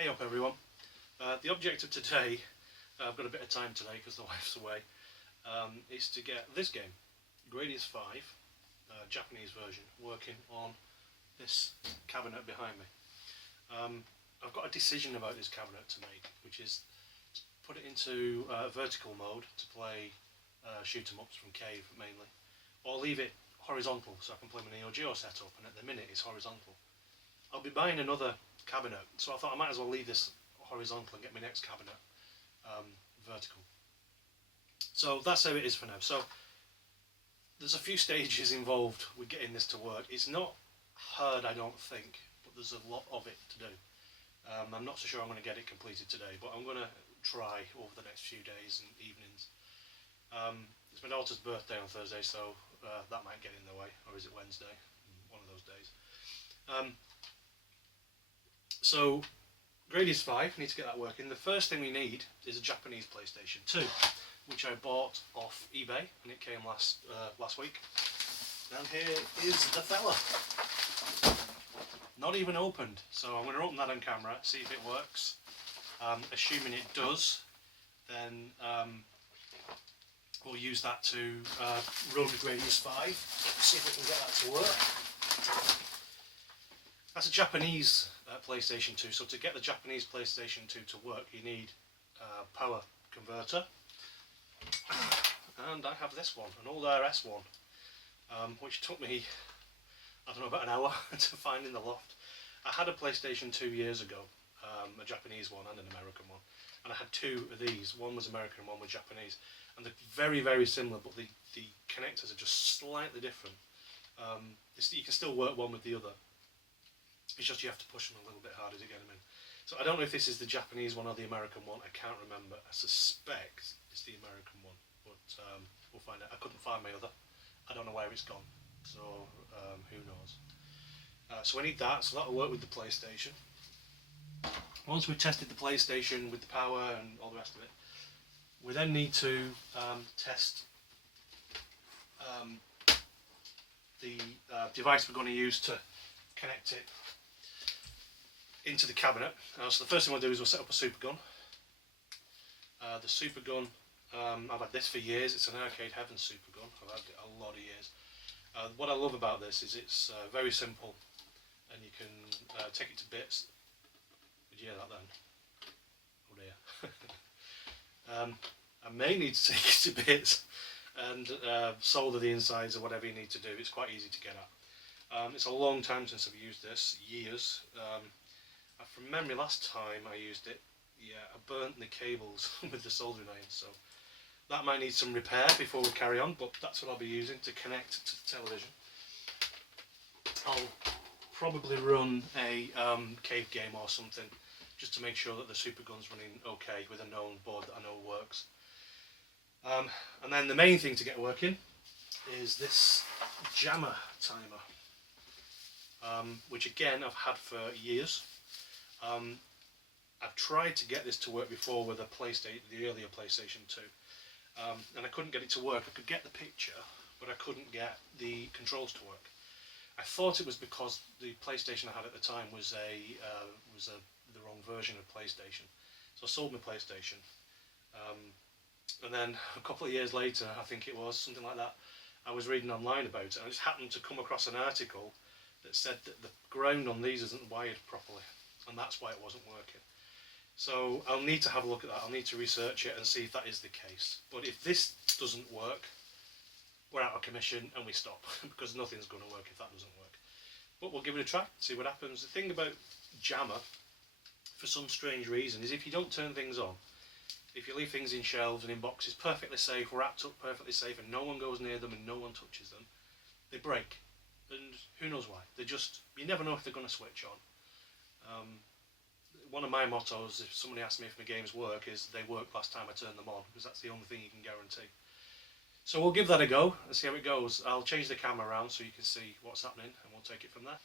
Hey up everyone. The objective today, I've got a bit of time today because the wife's away, is to get this game, Gradius 5, Japanese version, working on this cabinet behind me. I've got a decision about this cabinet to make, which is to put it into vertical mode to play shoot 'em ups from Cave mainly, or leave it horizontal so I can play my Neo Geo setup, and at the minute it's horizontal. I'll be buying another cabinet, so I thought I might as well leave this horizontal and get my next cabinet vertical. So that's how it is for now. So there's a few stages involved with getting this to work. It's not hard, I don't think, but there's a lot of it to do. I'm not so sure I'm going to get it completed today, but I'm going to try over the next few days and evenings. It's my daughter's birthday on Thursday, so that might get in the way, or is it Wednesday? One of those days. So, Gradius 5, need to get that working. The first thing we need is a Japanese PlayStation 2, which I bought off eBay, and it came last week. And here is the fella. Not even opened, so I'm going to open that on camera, see if it works. Assuming it does, then we'll use that to run Gradius 5, see if we can get that to work. That's a Japanese PlayStation 2, so to get the Japanese PlayStation 2 to work you need a power converter, and I have this one, an old RS one, which took me, I don't know, about an hour to find in the loft. I had a PlayStation 2 years ago, a Japanese one and an American one, and I had two of these. One was American, one was Japanese, and they're very, very similar, but the connectors are just slightly different. You can still work one with the other. It's just you have to push them a little bit harder to get them in. So I don't know if this is the Japanese one or the American one. I can't remember. I suspect it's the American one, but we'll find out. I couldn't find my other. I don't know where it's gone, so who knows. So we need that, so that'll work with the PlayStation. Once we've tested the PlayStation with the power and all the rest of it, we then need to test the device we're going to use to connect it into the cabinet. So the first thing we'll do is we'll set up a super gun. The super gun, I've had this for years. It's an Arcade Heaven super gun. I've had it a lot of years. What I love about this is it's very simple, and you can take it to bits. Did you hear that then? Oh dear. I may need to take it to bits and solder the insides or whatever you need to do. It's quite easy to get at. It's a long time since I've used this, years. From memory, last time I used it, I burnt the cables with the soldering iron, so that might need some repair before we carry on, but that's what I'll be using to connect to the television. I'll probably run a Cave game or something, just to make sure that the super gun's running okay with a known board that I know works. And then the main thing to get working is this jammer timer, which again I've had for years. I've tried to get this to work before with the earlier PlayStation 2, and I couldn't get it to work. I could get the picture, but I couldn't get the controls to work. I thought it was because the PlayStation I had at the time was the wrong version of PlayStation. So I sold my PlayStation, and then a couple of years later, I think it was something like that, I was reading online about it, and I just happened to come across an article that said that the ground on these isn't wired properly, and that's why it wasn't working. So I'll need to have a look at that. I'll need to research it and see if that is the case. But if this doesn't work, we're out of commission and we stop, because nothing's going to work if that doesn't work. But we'll give it a try, see what happens. The thing about jammer, for some strange reason, is if you don't turn things on, if you leave things in shelves and in boxes perfectly safe, wrapped up perfectly safe, and no one goes near them and no one touches them, they break. And who knows why? You never know if they're going to switch on. One of my mottos, if somebody asks me if my games work, is they worked last time I turned them on, because that's the only thing you can guarantee. So we'll give that a go and see how it goes. I'll change the camera around so you can see what's happening, and we'll take it from there.